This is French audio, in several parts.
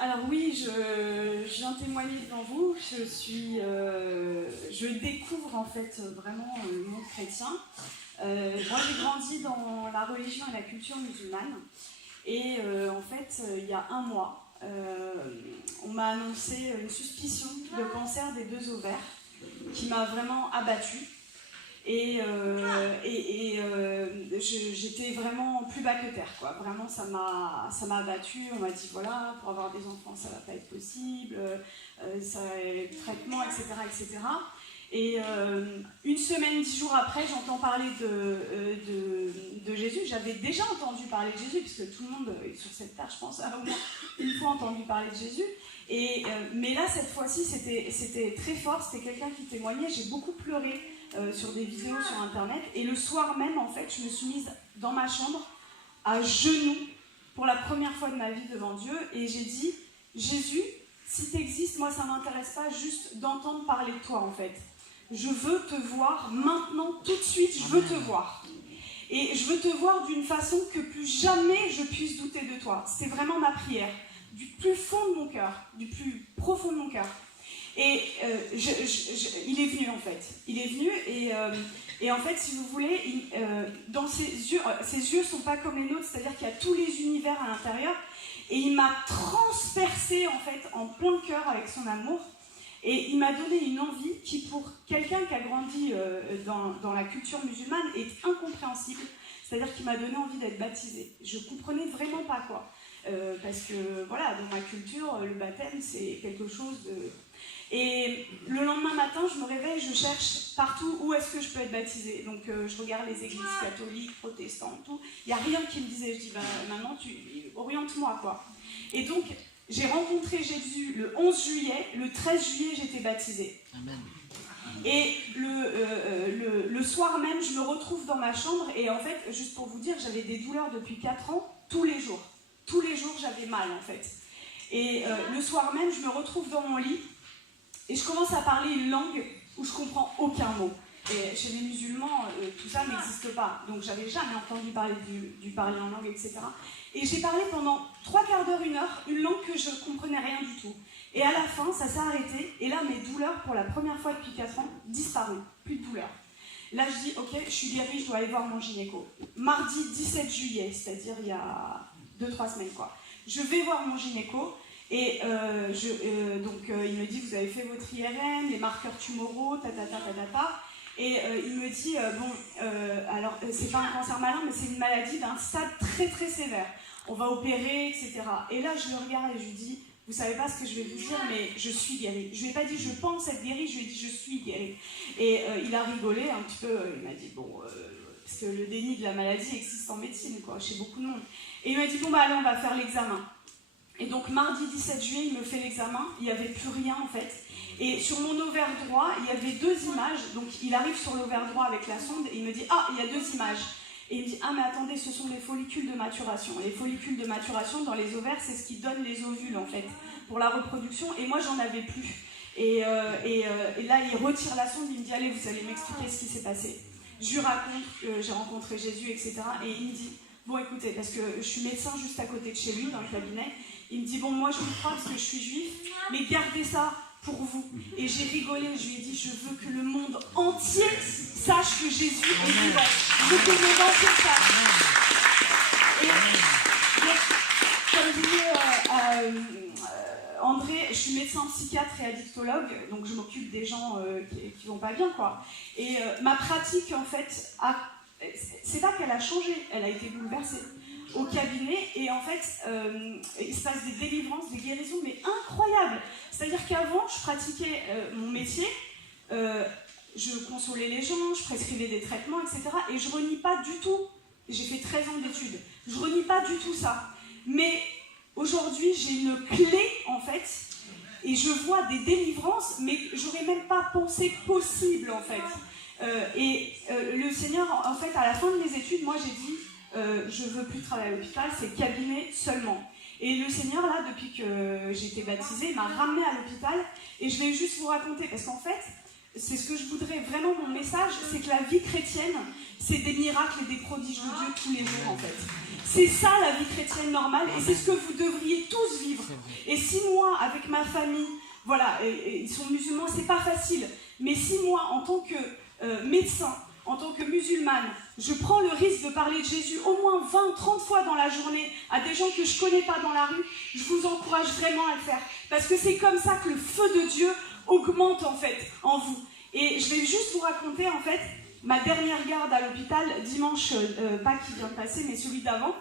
Alors oui, je viens témoigner devant vous. Je découvre en fait vraiment le monde chrétien. Moi, j'ai grandi dans la religion et la culture musulmane. Et en fait, il y a un mois, on m'a annoncé une suspicion de cancer des 2 ovaires qui m'a vraiment abattue. Et j'étais vraiment plus bas que terre, quoi. Vraiment, ça m'a abattue. On m'a dit, voilà, pour avoir des enfants, ça va pas être possible, ça va être traitement, etc., etc. Et une semaine, 10 jours après, j'entends parler de Jésus. J'avais déjà entendu parler de Jésus, puisque tout le monde sur cette terre, je pense, a au moins une fois entendu parler de Jésus. Mais là, cette fois-ci, c'était très fort. C'était quelqu'un qui témoignait. J'ai beaucoup pleuré sur des vidéos sur internet, et le soir même en fait je me suis mise dans ma chambre à genoux pour la première fois de ma vie devant Dieu, et j'ai dit: Jésus, si tu existes, moi ça m'intéresse pas juste d'entendre parler de toi en fait, je veux te voir maintenant, tout de suite, je veux te voir, et je veux te voir d'une façon que plus jamais je puisse douter de toi. C'était vraiment ma prière, du plus fond de mon cœur, du plus profond de mon cœur. Et il est venu en fait. Il est venu et en fait, si vous voulez, dans ses yeux sont pas comme les nôtres, c'est-à-dire qu'il y a tous les univers à l'intérieur. Et il m'a transpercé en fait en plein cœur avec son amour. Et il m'a donné une envie qui, pour quelqu'un qui a grandi dans la culture musulmane, est incompréhensible. C'est-à-dire qu'il m'a donné envie d'être baptisée. Je comprenais vraiment pas quoi. Parce que voilà, dans ma culture, le baptême c'est quelque chose de... Et le lendemain matin, je me réveille, je cherche partout où est-ce que je peux être baptisée. Donc je regarde les églises catholiques, protestantes, tout. Il n'y a rien qui me disait. Je dis, maintenant, oriente-moi, quoi. Et donc, j'ai rencontré Jésus le 11 juillet. Le 13 juillet, j'étais baptisée. Amen. Et le soir même, je me retrouve dans ma chambre. Et en fait, juste pour vous dire, j'avais des douleurs depuis 4 ans, tous les jours. Tous les jours, j'avais mal, en fait. Et le soir même, je me retrouve dans mon lit. Et je commence à parler une langue où je comprends aucun mot. Et chez les musulmans, tout ça n'existe pas. Donc j'avais jamais entendu parler du parler en langue, etc. Et j'ai parlé pendant 3/4 d'heure, 1 heure, une langue que je ne comprenais rien du tout. Et à la fin, ça s'est arrêté. Et là, mes douleurs, pour la première fois depuis 4 ans, disparues. Plus de douleurs. Là, je dis, ok, je suis guérie, je dois aller voir mon gynéco. Mardi 17 juillet, c'est-à-dire il y a 2-3 semaines, quoi. Je vais voir mon gynéco. Et donc il me dit, vous avez fait votre IRM, les marqueurs tumoraux, et il me dit, alors c'est pas un cancer malin, mais c'est une maladie d'un stade très très sévère. On va opérer, etc. Et là je le regarde et je lui dis, vous savez pas ce que je vais vous dire, mais je suis guérie. Je lui ai pas dit je pense être guérie, je lui ai dit je suis guérie. Et il a rigolé un petit peu, il m'a dit bon, parce que le déni de la maladie existe en médecine, quoi, chez beaucoup de monde. Et il m'a dit bon bah allez, on va faire l'examen. Et donc mardi 17 juillet, il me fait l'examen, il n'y avait plus rien en fait. Et sur mon ovaire droit, il y avait 2 images. Donc il arrive sur l'ovaire droit avec la sonde et il me dit, ah, il y a 2 images. Et il me dit, ah mais attendez, ce sont les follicules de maturation. Les follicules de maturation dans les ovaires, c'est ce qui donne les ovules en fait, pour la reproduction. Et moi, j'en avais plus. Et là, il retire la sonde, il me dit, allez, vous allez m'expliquer ce qui s'est passé. Je lui raconte que j'ai rencontré Jésus, etc. Et il me dit, bon écoutez, parce que je suis médecin juste à côté de chez lui, dans le cabinet, il me dit, bon moi je vous crois parce que je suis juif, mais gardez ça pour vous. Et j'ai rigolé, je lui ai dit, je veux que le monde entier sache que Jésus est vivant. Je veux que le monde entier sache. Et comme disait André, je suis médecin psychiatre et addictologue, donc je m'occupe des gens qui vont pas bien, quoi. Et ma pratique, en fait, c'est pas qu'elle a changé, elle a été bouleversée au cabinet, et en fait il se passe des délivrances, des guérisons mais incroyables. C'est-à-dire qu'avant je pratiquais mon métier, je consolais les gens, je prescrivais des traitements, etc. et je renie pas du tout, j'ai fait 13 ans d'études, je renie pas du tout ça, mais aujourd'hui j'ai une clé en fait, et je vois des délivrances mais j'aurais même pas pensé possible en fait. Le Seigneur, en fait, à la fin de mes études, moi j'ai dit, je veux plus travailler à l'hôpital, c'est cabinet seulement. Et le Seigneur, là, depuis que j'ai été baptisée, m'a ramenée à l'hôpital, et je vais juste vous raconter, parce qu'en fait, c'est ce que je voudrais vraiment, mon message, c'est que la vie chrétienne, c'est des miracles et des prodiges de Dieu tous les jours en fait. C'est ça la vie chrétienne normale et c'est ce que vous devriez tous vivre. Et si moi, avec ma famille, voilà, et ils sont musulmans, c'est pas facile, mais si moi, en tant que médecin, en tant que musulmane, je prends le risque de parler de Jésus au moins 20, 30 fois dans la journée à des gens que je connais pas dans la rue, je vous encourage vraiment à le faire. Parce que c'est comme ça que le feu de Dieu augmente en fait en vous. Et je vais juste vous raconter en fait ma dernière garde à l'hôpital, dimanche, pas qui vient de passer, mais celui d'avant.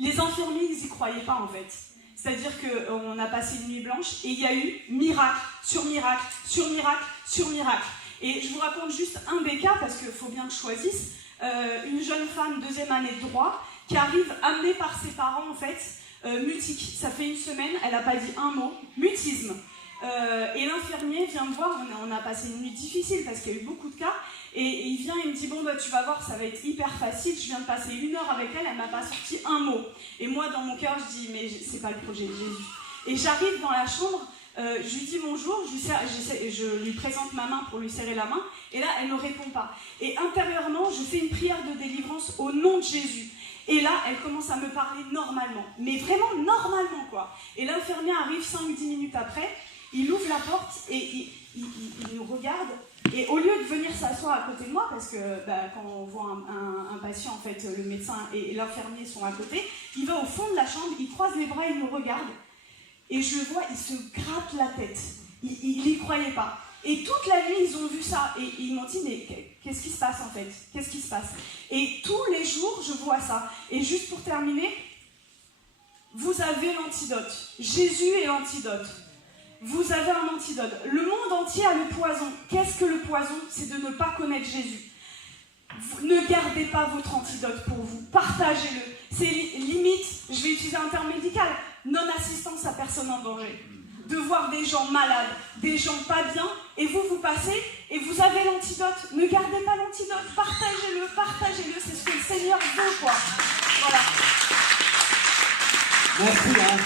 Les infirmiers, ils n'y croyaient pas en fait. C'est-à-dire qu'on a passé une nuit blanche et il y a eu miracle sur miracle, sur miracle, sur miracle. Et je vous raconte juste un des cas, parce qu'il faut bien que je choisisse. Une jeune femme, 2e année de droit, qui arrive amenée par ses parents en fait, mutique. Ça fait une semaine, elle n'a pas dit un mot, mutisme. Et l'infirmier vient me voir, on a passé une nuit difficile parce qu'il y a eu beaucoup de cas, et il vient et il me dit bon bah tu vas voir, ça va être hyper facile, je viens de passer 1 heure avec elle, elle m'a pas sorti un mot. Et moi dans mon cœur je dis mais c'est pas le projet de Jésus. Et j'arrive dans la chambre, je lui dis bonjour, je lui présente ma main pour lui serrer la main, et là elle ne répond pas. Et intérieurement je fais une prière de délivrance au nom de Jésus. Et là, elle commence à me parler normalement, mais vraiment normalement quoi. Et l'infirmier arrive 5-10 minutes après, il ouvre la porte et il nous regarde. Et au lieu de venir s'asseoir à côté de moi, parce que quand on voit un patient, en fait, le médecin et l'infirmier sont à côté, il va au fond de la chambre, il croise les bras, il nous regarde. Et je vois, il se gratte la tête. Il n'y croyait pas. Et toute la nuit, ils ont vu ça. Et ils m'ont dit, mais qu'est-ce qui se passe en fait? Qu'est-ce qui se passe? Et tous les jours, je vois ça. Et juste pour terminer, vous avez l'antidote. Jésus est l'antidote. Vous avez un antidote. Le monde entier a le poison. Qu'est-ce que le poison? C'est de ne pas connaître Jésus. Ne gardez pas votre antidote pour vous. Partagez-le. C'est limite, je vais utiliser un terme médical, non-assistance à personne en danger. De voir des gens malades, des gens pas bien, et vous passez, et vous avez l'antidote. Ne gardez pas l'antidote. Partagez-le, partagez-le. C'est ce que le Seigneur veut, quoi. Voilà. Merci, hein.